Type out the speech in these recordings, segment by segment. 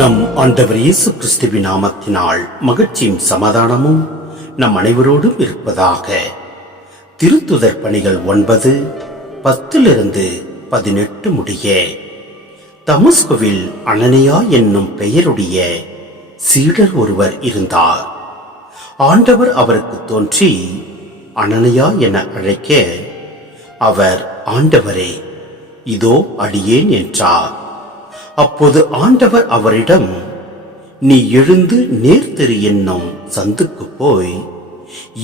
நம் ஆண்டவர் இயேசு கிறிஸ்துவின் நாமத்தினால் மகிழ்ச்சியும் சமாதானமும் நம் அனைவரோடும் இருப்பதாக. திருத்துதர் பணிகள் 9:10-18 முடிய. தமஸ்குவில் அனனியா என்னும் பெயருடைய சீடர் ஒருவர் இருந்தார். ஆண்டவர் அவருக்கு தோன்றி அனனியா என அழைக்க, அவர், ஆண்டவரே, இதோ அடியேன் என்றார். அப்போது ஆண்டவர் அவரிடம், நீ எழுந்து நேர்த்தெரு என்னும் சந்துக்கு போய்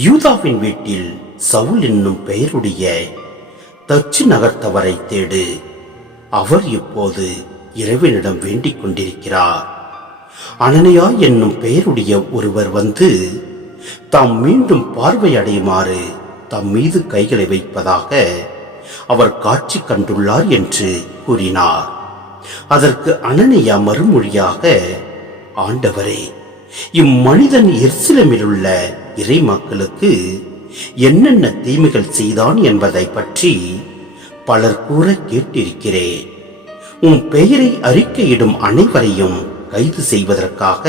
யூதாவின் வீட்டில் சவுல் என்னும் பெயருடைய தச்சு நகர்த்தவரை தேடு. அவர் இப்போது இறைவனிடம் வேண்டிக் கொண்டிருக்கிறார். அனனியா என்னும் பெயருடைய ஒருவர் வந்து தாம் மீண்டும் பார்வை அடையுமாறு தம் மீது கைகளை வைப்பதாக அவர் காட்சி கண்டுள்ளார் என்று கூறினார். அதற்கு அனனியா மறுமொழியாக, ஆண்டவரே, இம்மனிதன் எருசலேமில் உள்ள இறை மக்களுக்கு என்னென்ன தீமைகள் செய்தான் என்பதை பற்றி பலர் கூற கேட்டிருக்கிறேன். உன் பெயரை அறிக்கையிடும் அனைவரையும் கைது செய்வதற்காக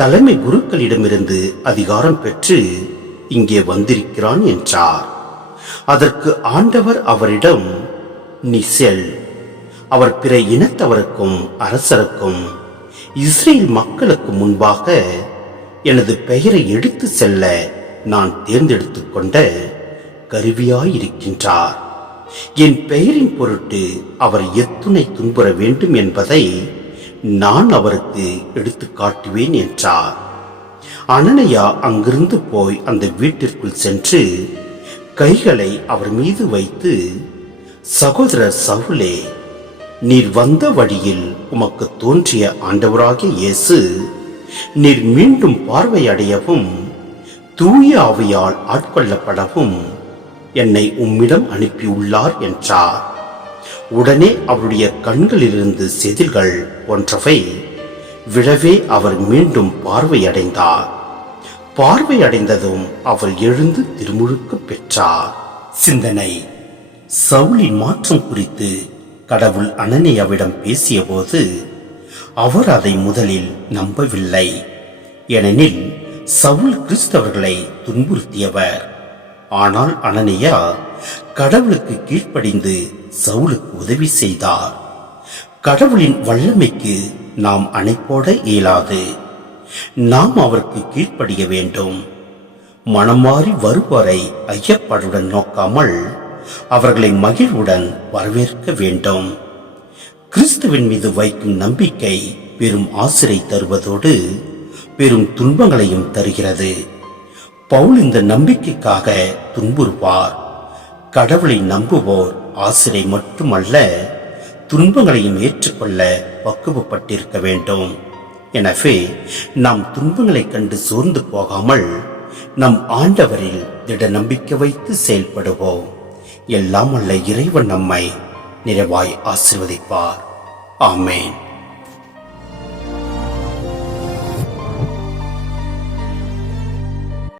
தலைமை குருக்களிடமிருந்து அதிகாரம் பெற்று இங்கே வந்திருக்கிறான் என்றார். அதற்கு ஆண்டவர் அவரிடம், நீ செல். அவர் பிற இனத்தவருக்கும் அரசருக்கும் இஸ்ரேல் மக்களுக்கு முன்பாக எனது பெயரை எடுத்து செல்ல நான் தேர்ந்தெடுத்துக் கொண்ட கருவியாயிருக்கின்றார். என் பெயரின் பொருட்டு அவர் எத்துணை துன்புற வேண்டும் என்பதை நான் அவருக்கு எடுத்து காட்டுவேன் என்றார். அனனியா அங்கிருந்து போய் அந்த வீட்டிற்குள் சென்று கைகளை அவர் மீது வைத்து, சகோதரர் சவுலே, நீர் வந்த வழியில் உமக்கு தோன்றிய ஆண்டவராகிய இயேசு நீர் மீண்டும் பார்வையடையவும் தூய ஆவியால் ஆட்கொள்ளப்படவும் என்னை உம்மிடம் அனுப்பியுள்ளார் என்றார். உடனே அவருடைய கண்களிலிருந்து செதில்கள் போன்றவை விழவே அவர் மீண்டும் பார்வையடைந்தார். பார்வையடைந்ததும் அவர் எழுந்து திருமுழுக்கு பெற்றார். சிந்தனை: சவுலின் மாற்றம் குறித்து கடவுள் அனனியாவிடம் பேசிய போது அவர் அதை முதலில் நம்பவில்லை. ஏனெனில் சவுல் கிறிஸ்தவர்களை துன்புறுத்தியவர். ஆனால் அனனியா கடவுளுக்கு கீழ்ப்படிந்து சவுலுக்கு உதவி செய்தார். கடவுளின் வல்லமைக்கு நாம் அணை போட இயலாது. நாம் அவருக்கு கீழ்ப்படிய வேண்டும். மனமாறி வருவோரை ஐயப்பாடுடன் நோக்காமல் அவர்களை மகிழ்வுடன் வரவேற்க வேண்டும். கிறிஸ்துவின் மீது வைக்கும் நம்பிக்கை பெரும் ஆசிரை தருவதோடு பெரும் துன்பங்களையும் தருகிறது. பவுல் இந்த நம்பிக்கைக்காக துன்புறுவார். கடவுளை நம்புவோர் ஆசிரை மட்டுமல்ல, துன்பங்களையும் ஏற்றுக்கொள்ள பக்குவப்பட்டிருக்க வேண்டும். எனவே நாம் துன்பங்களை கண்டு சோர்ந்து போகாமல் நம் ஆண்டவரில் திட நம்பிக்கை வைத்து செயல்படுவோம். எல்லாம் வல்ல இறைவன் நம்மை நிறைவாய் ஆசீர்வதிப்பார். ஆமென்.